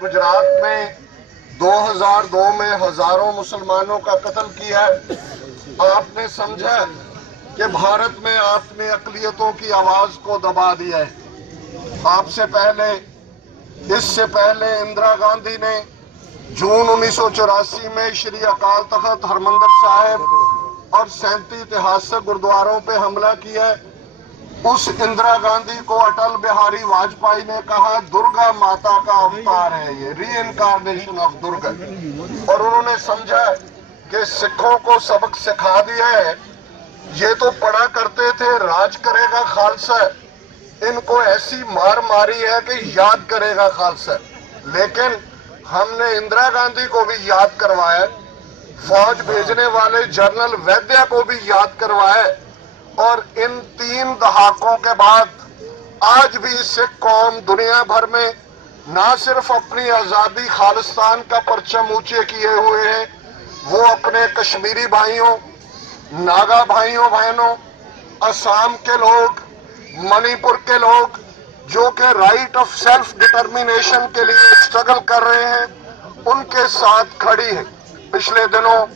गुजरात में 2002 में हजारों मुसलमानों का कत्ल किया है। आपने समझा कि भारत में आपने अक़लियतों की आवाज को दबा दिया है। आपसे पहले, इससे पहले इंदिरा गांधी ने जून 1984 में श्री अकाल तख्त हरमंदिर साहिब और 37 ऐतिहासिक गुरुद्वारों पे हमला किया। उस इंदिरा गांधी को अटल बिहारी वाजपेयी ने कहा दुर्गा माता का अवतार है, ये रीइंकार्नेशन ऑफ दुर्गा। और उन्होंने समझा कि सिखों को सबक सिखा दिया है। ये तो पढ़ा करते थे राज करेगा खालसा, इनको ऐसी मार मारी है कि याद करेगा खालसा। लेकिन हमने इंदिरा गांधी को भी याद करवाया, फौज भेजने वाले जनरल वैद्य को भी याद करवाया। और इन 3 दहाकों के बाद आज भी सिख कौम दुनिया भर में ना सिर्फ अपनी आजादी खालिस्तान का परचम ऊंचे किए हुए है, वो अपने कश्मीरी भाइयों, नागा भाइयों बहनों, असम के लोग, मणिपुर के लोग जो कि राइट ऑफ सेल्फ डिटर्मिनेशन के लिए स्ट्रगल कर रहे हैं, उनके साथ खड़ी है। पिछले दिनों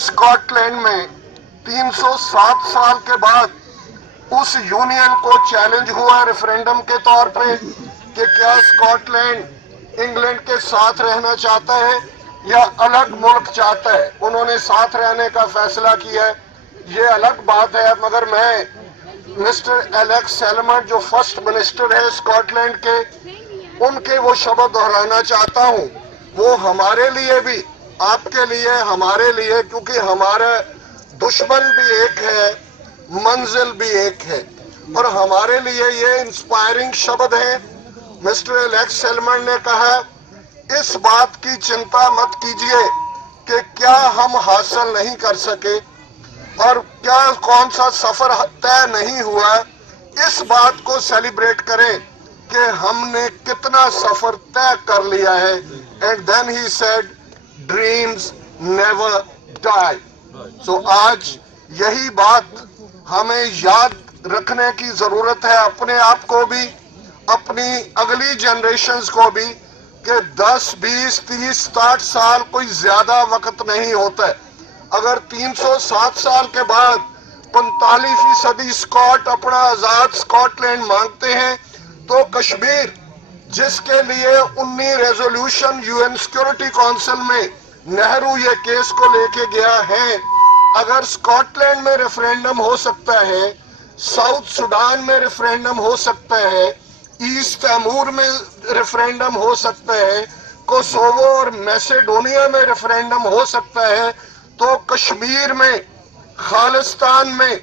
स्कॉटलैंड में 307 साल के बाद उस यूनियन को चैलेंज हुआ रेफरेंडम के तौर पे कि क्या स्कॉटलैंड इंग्लैंड के साथ रहना चाहता है या अलग मुल्क चाहता है। उन्होंने साथ रहने का फैसला किया है, ये अलग बात है। मगर मैं मिस्टर एलेक्स सैलमन जो फर्स्ट मिनिस्टर है स्कॉटलैंड के, उनके वो शब्द दोहराना चाहता हूँ। वो हमारे लिए भी, आपके लिए, हमारे लिए, क्योंकि हमारा दुश्मन भी एक है, मंजिल भी एक है। और हमारे लिए ये इंस्पायरिंग शब्द है। मिस्टर एलेक्स सैलमन ने कहा इस बात की चिंता मत कीजिए कि क्या हम हासिल नहीं कर सके और क्या कौन सा सफर तय नहीं हुआ, इस बात को सेलिब्रेट करें कि हमने कितना सफर तय कर लिया है। And then he said dreams never die. So आज यही बात हमें याद रखने की जरूरत है, अपने आप को भी, अपनी अगली जनरेशंस को भी, कि 10, 20, 30, 60 साल कोई ज्यादा वक्त नहीं होता है। अगर 307 साल के बाद 45% स्कॉट अपना आजाद स्कॉटलैंड मांगते हैं, तो कश्मीर जिसके लिए 19 रेजोल्यूशन यूएन सिक्योरिटी काउंसिल में नेहरू ये केस को लेके गया है, अगर स्कॉटलैंड में रेफरेंडम हो सकता है, साउथ सुडान में रेफरेंडम हो सकता है, ईस्ट तैमूर में रेफरेंडम हो सकता है, कोसोवो और मैसेडोनिया में रेफरेंडम हो सकता है, तो कश्मीर में, खालिस्तान में,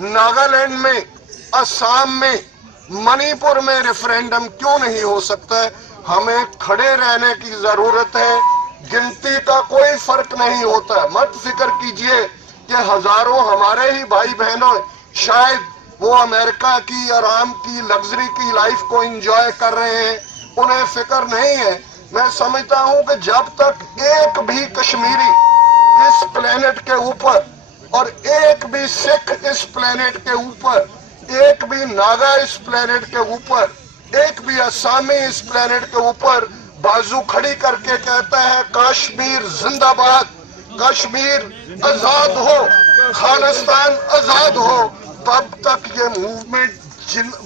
नागालैंड में, असम में, मणिपुर में रेफरेंडम क्यों नहीं हो सकता है। हमें खड़े रहने की जरूरत है। गिनती का कोई फर्क नहीं होता। मत फिक्र कीजिए कि हजारों हमारे ही भाई बहनों शायद वो अमेरिका की आराम की लग्जरी की लाइफ को एंजॉय कर रहे हैं, उन्हें फिक्र नहीं है। मैं समझता हूं कि जब तक एक भी कश्मीरी इस प्लेनेट के ऊपर, और एक भी सिख इस प्लेनेट के ऊपर, एक भी नागा इस प्लेनेट के ऊपर, एक भी असामी इस प्लेनेट के ऊपर बाजू खड़ी करके कहता है कश्मीर जिंदाबाद, कश्मीर आजाद हो, खालिस्तान आजाद हो, तब तक ये मूवमेंट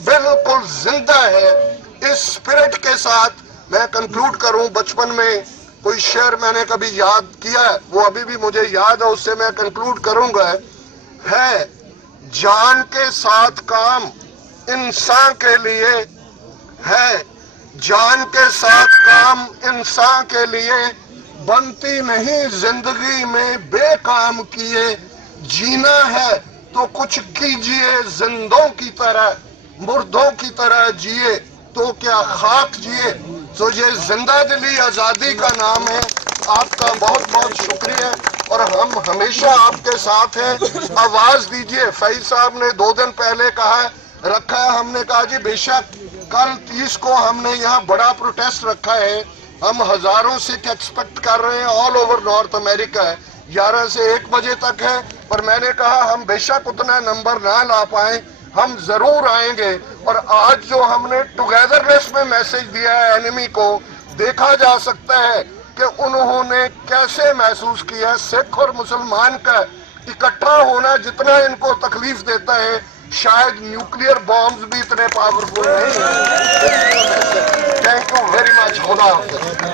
बिल्कुल जिंदा है। इस स्पिरिट के साथ मैं कंक्लूड करूं। बचपन में कोई शेर मैंने कभी याद किया है, वो अभी भी मुझे याद है, उससे मैं कंक्लूड करूंगा। है जान के साथ काम इंसान के लिए है, जान के साथ काम इंसान के लिए, बनती नहीं जिंदगी में बेकाम किए। जीना है तो कुछ कीजिए, जिंदों की तरह, मुर्दों की तरह जिए तो क्या खाक जिए। तो ये जिंदा दिली आजादी का नाम है। आपका बहुत बहुत शुक्रिया और हम हमेशा आपके साथ हैं। आवाज दीजिए। फैज साहब ने 2 दिन पहले कहा रखा है, हमने कहा जी बेशक कल 30 को हमने यहाँ बड़ा प्रोटेस्ट रखा है। हम हजारों सिख एक्सपेक्ट कर रहे हैं, ऑल ओवर नॉर्थ अमेरिका है, 11 से 1 बजे तक है। पर मैंने कहा हम बेशक उतना नंबर ना ला पाए, हम जरूर आएंगे। और आज जो हमने टुगेदरनेस में मैसेज दिया है एनिमी को, دیکھا جا سکتا ہے کہ انہوں نے کیسے محسوس کیا. سکھ اور مسلمان کا اکٹھا ہونا جتنا ان کو تکلیف دیتا ہے شاید نیوکلیئر بامز بھی اتنے پاورفل نہیں ہیں. Thank you very much. خدا حافظ.